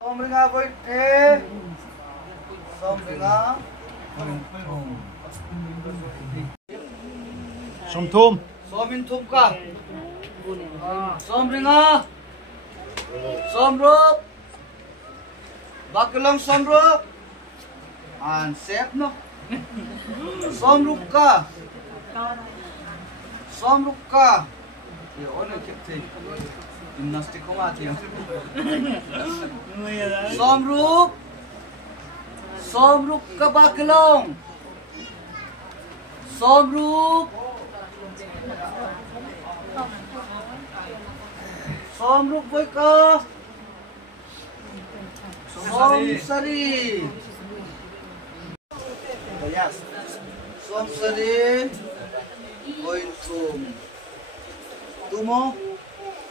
Somringa बैठे somringa Somthum somin thupka somringa somrup bakelong somrup and set no somrupka ये ओने कितने जिम्नास्टिक को आती है somrup का bakelong somrup boy ka somsari yes somsari going to tumo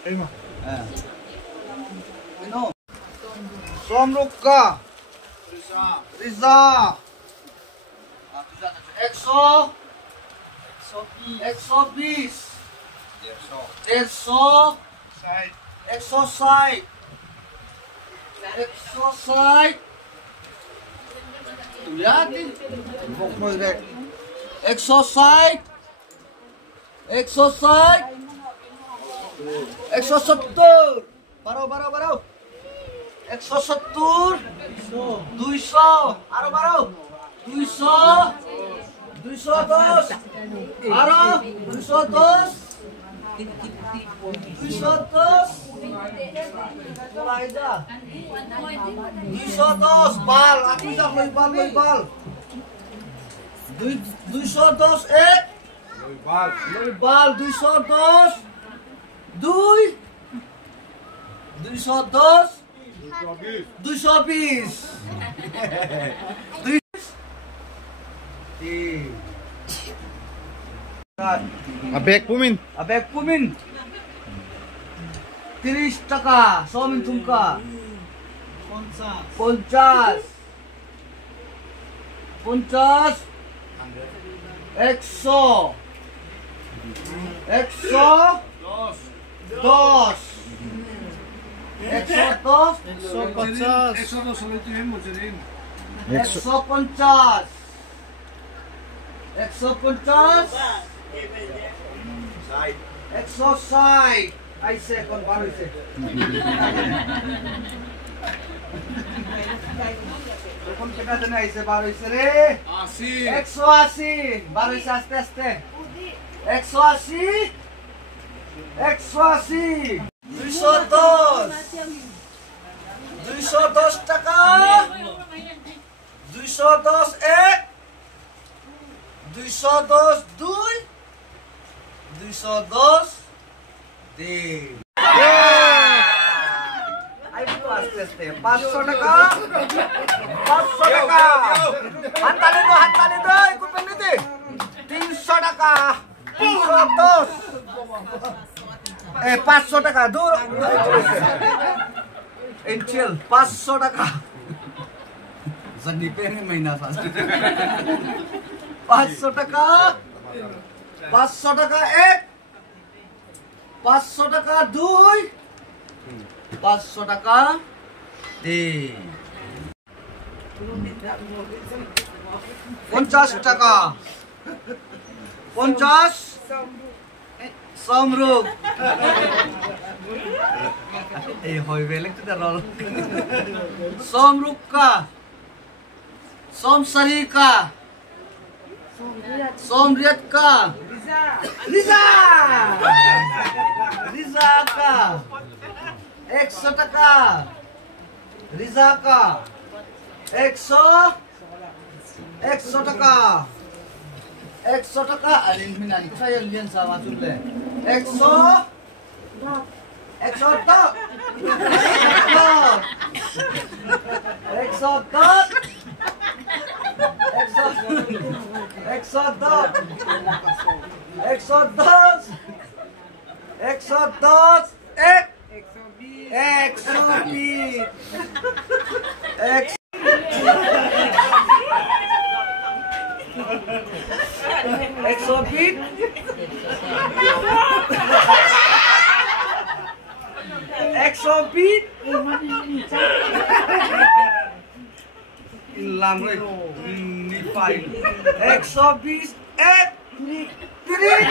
Ema no somrup ka Riza Exo 120 exercise lihat nih exercise 170 baru 170 200 baru 200 210 aro 210 mulai dah 210 bal aku dah beli bal 210 bal 210 220 Abek Pumin 30 taka somin thumka 50 exo 2 exercise I say kon baru say kon kita dena I say baru say re 180 baru aste 180 210 taka 210 210 ayo aste 500 taka hattali do ikut peniti 300 taka 500 taka dur encil 500 taka zani pengen main apa 500 taka 500 taka 500 taka 2 500 taka 3 50 taka 50 somrup hoi belek tu dah roll somrup ka somsari ka somriat ka Riza ka 100 taka Riza ka 100 taka 100 taka alin minani saya lian sama sulle 100 tak 120 120 làm rồi đi phải 120 tirit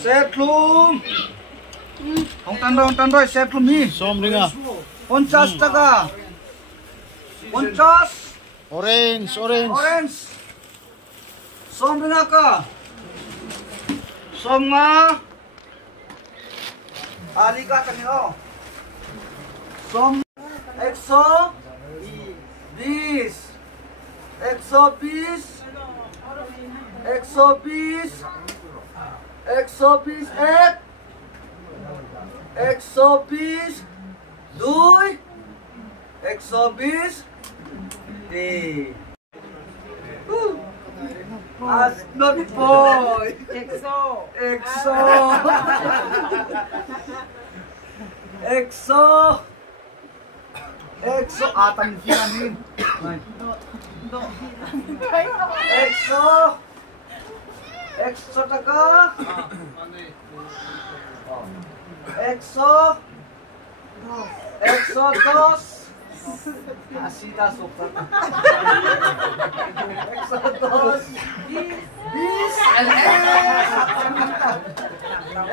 เซฟลุมของตันด้วยเซฟลุมนี่ Somringa. 50 taka 50 Orange. orange somringa ka somnga ali ka kanyo som 120 as not boy exo atan finanin exo taka exo dos así da sopa exo dos bis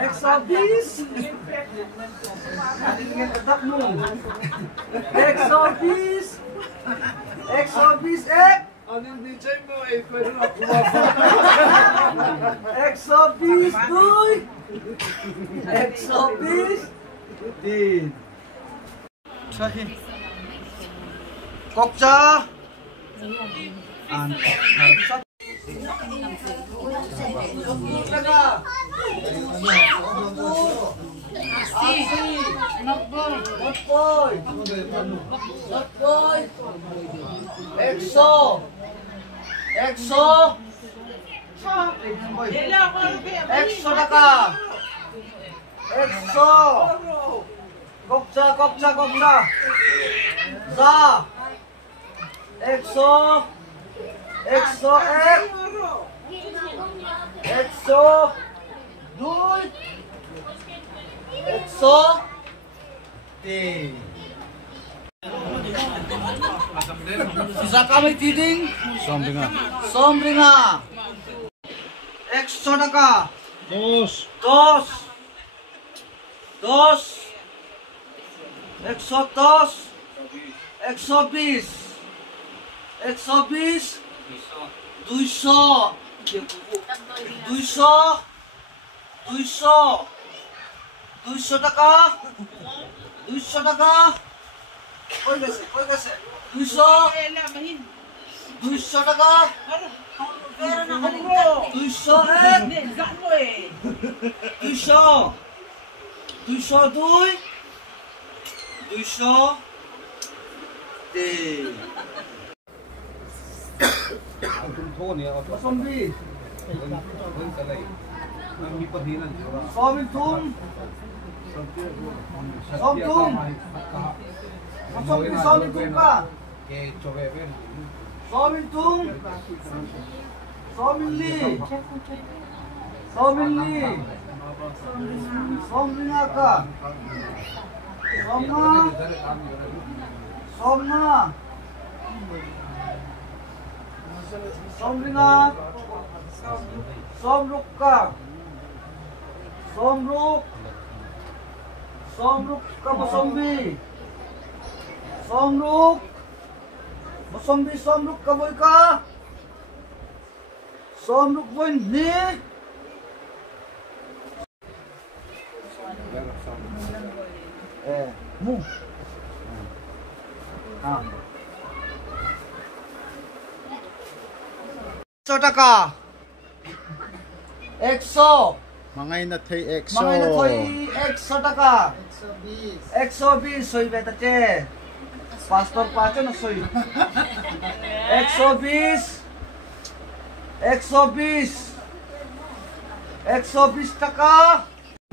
exo bis ada dengan tetapmu exo bis exo bis duy exo bis din sahi kokcha an harusat exo taka exo kokcha za exo duy exo ti sisa kami tiding somringa exo taka dos exo bis 200 taka koi gase 200 taka 100 taka exo Mangay na tay exo. Mga na toy 100 taka. 120 soy beta che. Pastor pace na soy. 120. 120 taka.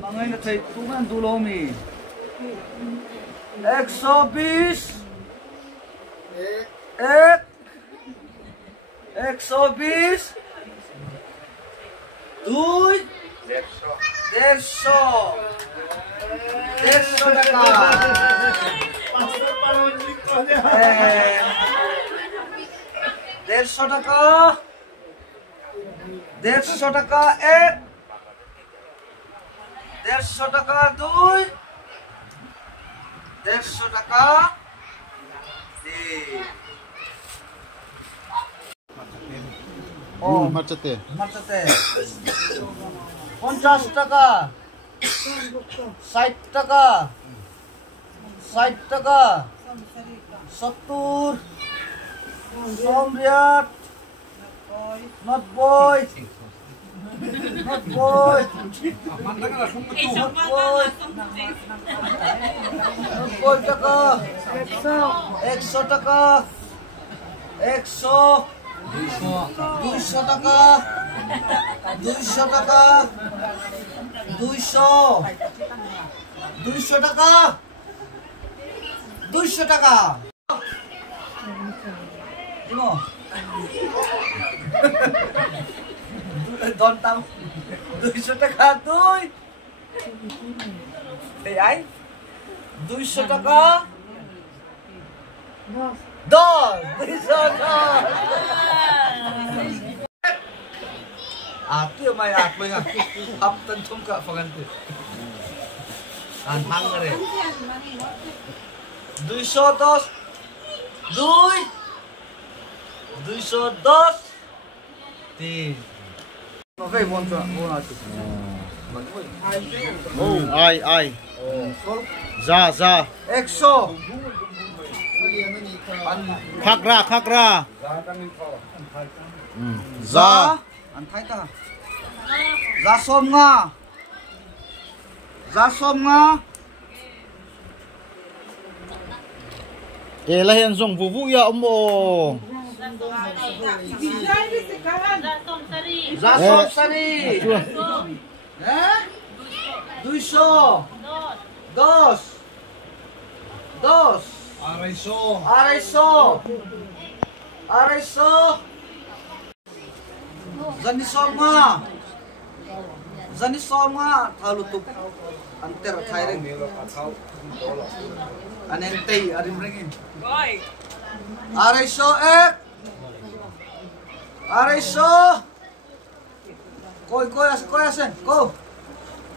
Mangay na say tuman dulomi. 120. 120. Duy. 150 taka. 150 taka. 150 taka. 150 taka duy. 150 taka. Oh, macete. 50 taka. 60 taka. 60 taka. 70. Somriat. Not boy. Not boy. Not boy taka. 100 taka. 200 taka. 200 taka. 200 taka. 200 taka. Timo. Don tao. 200 taka duy. Hey ay. 200 taka. Dos. 200 ka. Atu yang may at nga. Haptan tum ka paganti. Anhang re. 200. Duy. 200. Tin. Okay, monta tu. Oh, ay. Za. 100. Khakra. Za. Antai ta. Za som nga. Lahian zong vuvu ya omo. Za som sari. 200. Dos. Araiso. Zani somma thalutuk anter thaireng anentei arim ringin Araiso koi asen ko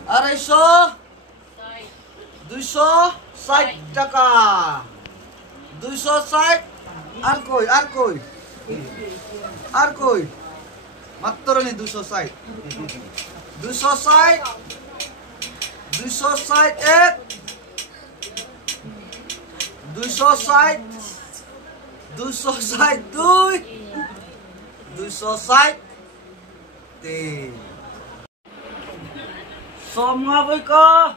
Araiso 260 taka 260 arkoi mattor ni 260 260 duy 260 te som nga boy ka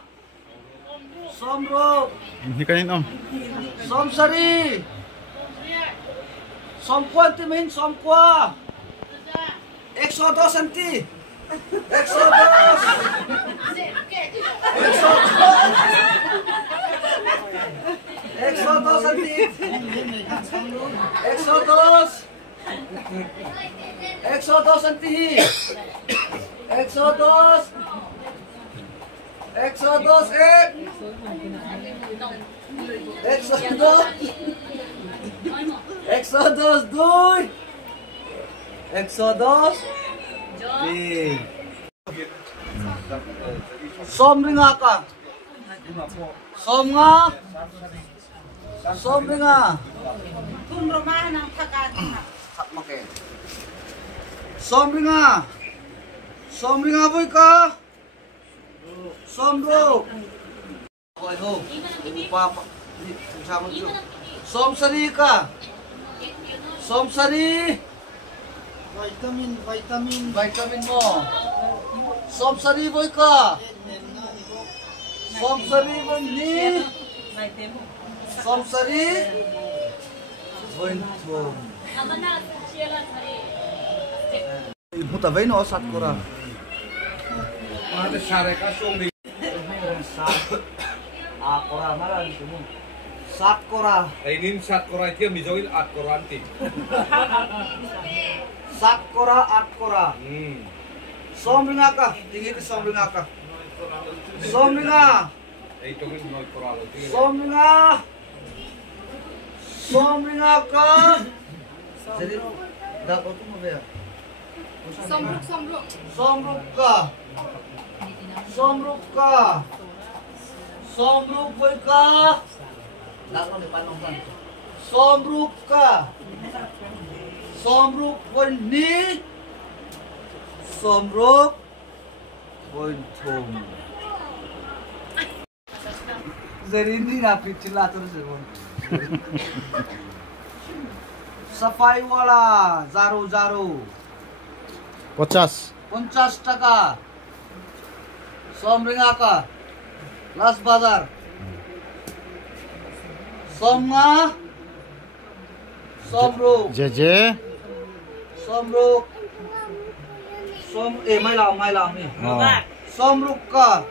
som ro Hikanin om. som sari som kwanti min som kwa 102 centi 102 centi 102 centi 102 duy 102 di som ringa ka som ringa kum rumah nang thakat thak make som ringa boy ka som ro hoy ho pa sama tu som sari ka som sari vitamin mo som sari boy ka som sari boy ni Somsari. Bointum. Muta vei no Satkora. Ada syareka song di. Akora malah itu. Satkora. Ini Satkora itu misalnya Atkora anti. Satkora Atkora. Somringaka, tinggi ke Somringaka. Somringa. Itu kan mau Atkora lagi. Somringa. Somringaka. Jadi dapat tu apa ya? Somrukka. Somruk boyka. Dapat dipanongkan. Somrukka. Somruk boy ni. Somruk boy thum. Jadi ini napi cila terus ya. Safai wala zaru. 50. 50 টাকা Somringaka Las Bazar Somnga Somruk JJ. Somruk mai làm đi Somrukka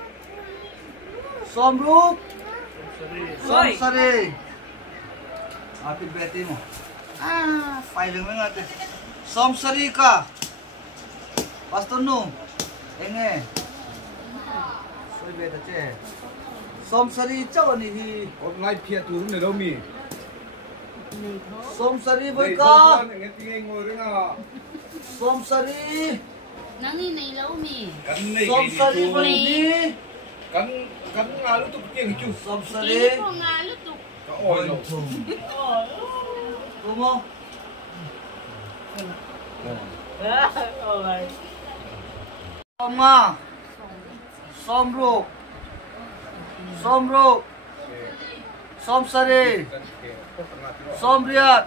Somruk Somsari Api beti mo phải đừng mấy ngặt Somsari ka Pastor nu enge soi beta che Somsari chaw ni hi Online pia tu ne đâu mi. Somsari boy Đây, ka không có những cái ngồi đó nào. Somsari Nani này lâu mì. Cắn này Somsari cái boy gì ni cắn ngà lúc tục tiếng chú. Somsari Ini kok nggak lu tuh. Ôi rồi. đúng không Somnga Somruk Somsari Somriat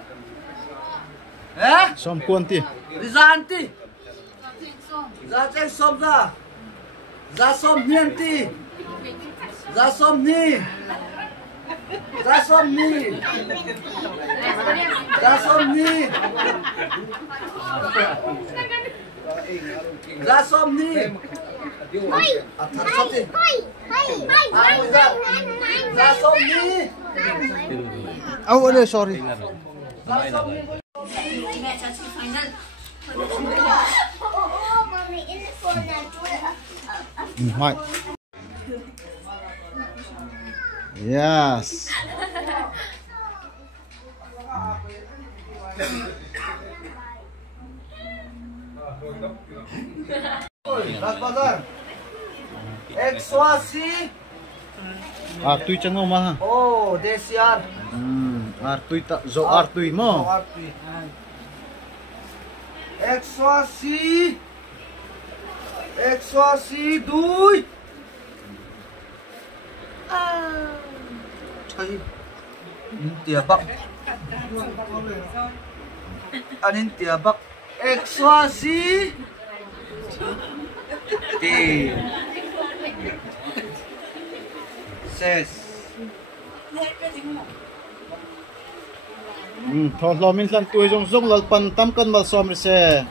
Som Kuanti. Rizanti Za cek som Za som nianti Za som ni Za som ni Za som ni Za som ni Athar sati Aku Za som ni Oh, no, sorry. Za som ni Right. Yes. Las Bazar Exoasi Artui chango ma. Oh Desiar Artui ta zo artui mo. Exoasi Dui Thấy Tìa Bắc Anin Tìa Bắc Exoasi Tì Ses Thọ lo min lan tui jong jong lal pan tam kan mal som se.